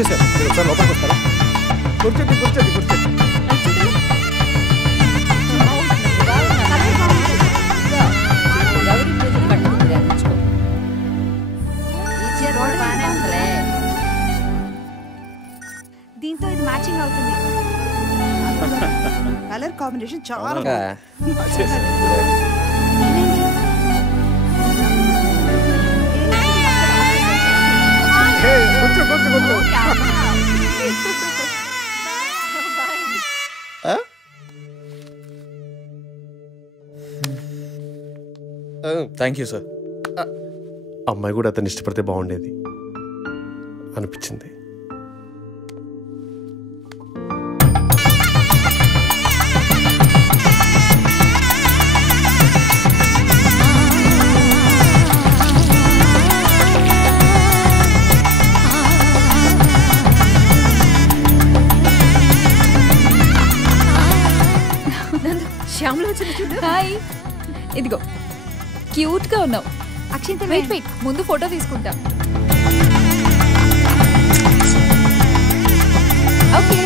వచ్చేసారు. మీరు ఒకసారి లోపలికి వస్తారా? కూర్చోండి కూర్చోండి కూర్చోండి. దీంతో ఇది మ్యాచింగ్ అవుతుంది. కలర్ కాంబినేషన్ చాలా థ్యాంక్ యూ సార్. అమ్మాయి కూడా అతను ఇష్టపడితే బాగుండేది అనిపించింది. శ్యామలో వచ్చిన చూడు. హాయ్, ఇదిగో క్యూట్ గా ఉన్నావు. అక్షింత వెయిట్ ముందు ఫోటో తీసుకుంటా. ఓకే.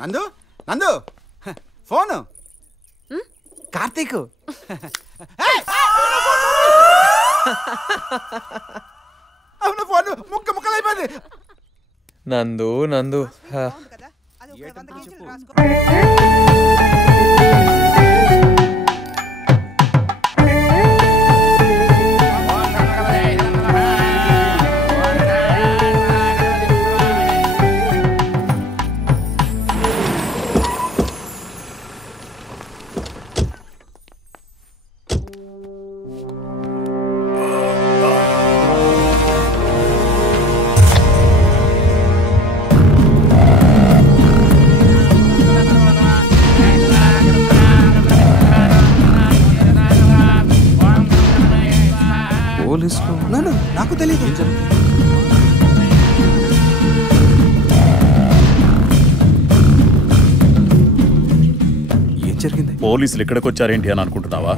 నందు నందు ఫోను కార్తీక్. అవును ఫోను ముక్కలైపోయింది. నందు నందు నాకు తెలియదు. ఏం జరిగింది? పోలీసులు ఇక్కడికి వచ్చారేంటి అని అనుకుంటున్నావా?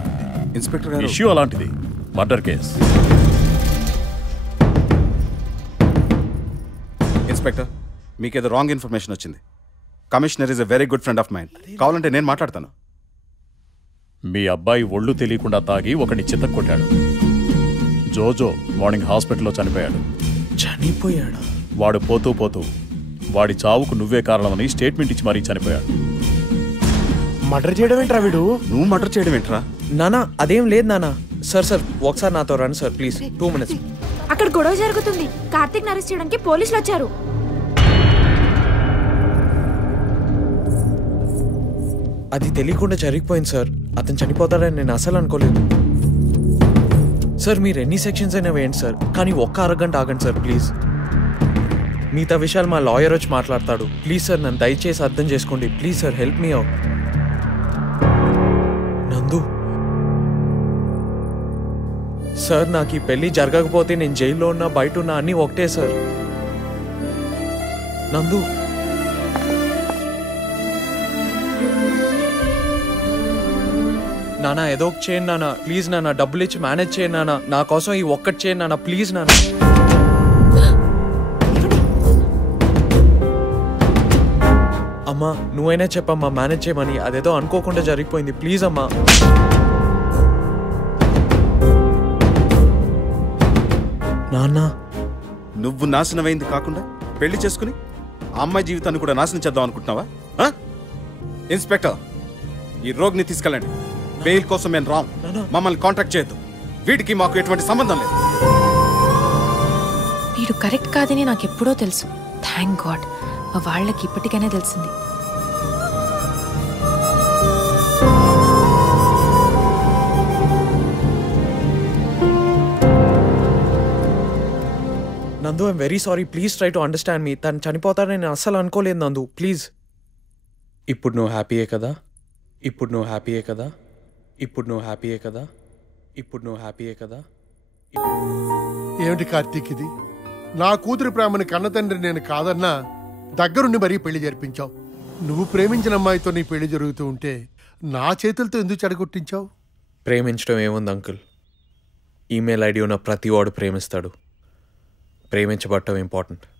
ఇన్స్పెక్టర్ గారు, ఇష్యూ అలాంటిది, మర్డర్ కేస్. ఇన్స్పెక్టర్, మీకేదో రాంగ్ ఇన్ఫర్మేషన్ వచ్చింది. Commissioner is a very good friend of mind. కావాలంటే నేను మాట్లాడతాను. మీ అబ్బాయి ఒళ్ళు తెలియకుండా తాగి ఒకని చితక్ కొట్టాడు. జోజో మార్నింగ్ హాస్పిటల్లో చనిపోయాడు. చనిపోయాడా? వాడు పోతూ పోతూ వాడి చావుకు నువ్వే కారణమని స్టేట్మెంట్ ఇచ్చి మరీ చనిపోయాడు. మర్డర్ చేయడం ఏంట్రా వీడు? నువ్వు మర్డర్ చేయడం ఏంట్రా? నానా అదేం లేదు నానా. సార్ ఒకసారి నాతో రండి సార్ ప్లీజ్. 2 minutes. అక్కడ గొడవ జరుగుతుంది. కార్తీక్ అరెస్ట్ చేయడానికి పోలీసులు వచ్చారు. అది తెలియకుండా జరిగిపోయింది సార్. అతను చనిపోతాడని నేను అసలు అనుకోలేదు సార్. మీరు ఎన్ని సెక్షన్స్ అయినా వేయండి సార్, కానీ ఒక్క అరగంట ఆగండి సార్ ప్లీజ్. మిగతా విషయాలు మా లాయర్ వచ్చి మాట్లాడతాడు. ప్లీజ్ సార్ నన్ను దయచేసి అర్థం చేసుకోండి please sir. Help me out. నందు సార్, నాకు ఈ పెళ్లి జరగకపోతే నేను జైల్లో ఉన్నా బయట ఉన్నా అన్నీ ఒకటే సార్. నందు నానా ఏదో ఒక చేయండి నాన్న ప్లీజ్. నాన్న డబ్బులు ఇచ్చి మేనేజ్ చేయండి నాన్న. నా కోసం ఈ ఒక్కటి చేయండి నాన్న ప్లీజ్ నాన్న. అమ్మా నువ్వైనా చెప్పమ్మా మేనేజ్ చేయమని. అదేదో అనుకోకుండా జరిగిపోయింది ప్లీజ్ అమ్మా. నాన్న నువ్వు నాశనమైంది కాకుండా పెళ్లి చేసుకుని ఆ అమ్మాయి జీవితాన్ని కూడా నాశనం చేద్దాం అనుకుంటున్నావా? ఇన్స్పెక్టర్, ఈ రోగిని తీసుకెళ్ళండి. బెయిల్ కోసం మేము రాం. మమ్మల్ని కాంటాక్ట్ చేయొద్దు. వీటికి మాకు ఎటువంటి సంబంధం లేదు. వీడు కరెక్ట్ కాదని నాకు ఎప్పుడో తెలుసు. థ్యాంక్ గాడ్ వాళ్ళకి ఇప్పటికైనా తెలిసింది. Nandu I'm very sorry, please try to understand me. తను చనిపోతాడని నేను అస్సలు అనుకోలేదు నందు, ప్లీజ్. ఇప్పుడు నువ్వు హ్యాపీయే కదా, ఇప్పుడు నువ్వు హ్యాపీయే కదా, ఇప్పుడు నువ్వు హ్యాపీయే కదా, ఇప్పుడు నువ్వు హ్యాపీయే కదా. ఏమిటి కార్తీక్ ఇది? నా కూతురి ప్రేమని కన్నతండ్రి నేను కాదన్నా దగ్గరుండి మరీ పెళ్లి జరిపించావు. నువ్వు ప్రేమించిన అమ్మాయితో నీ పెళ్లి జరుగుతూ ఉంటే నా చేతులతో ఎందుకు చెడగొట్టించావు? ప్రేమించడం ఏముంది అంకుల్, ఈమెయిల్ ఐడి ఉన్న ప్రతి వాడు ప్రేమిస్తాడు. ప్రేమించబడటం ఇంపార్టెంట్.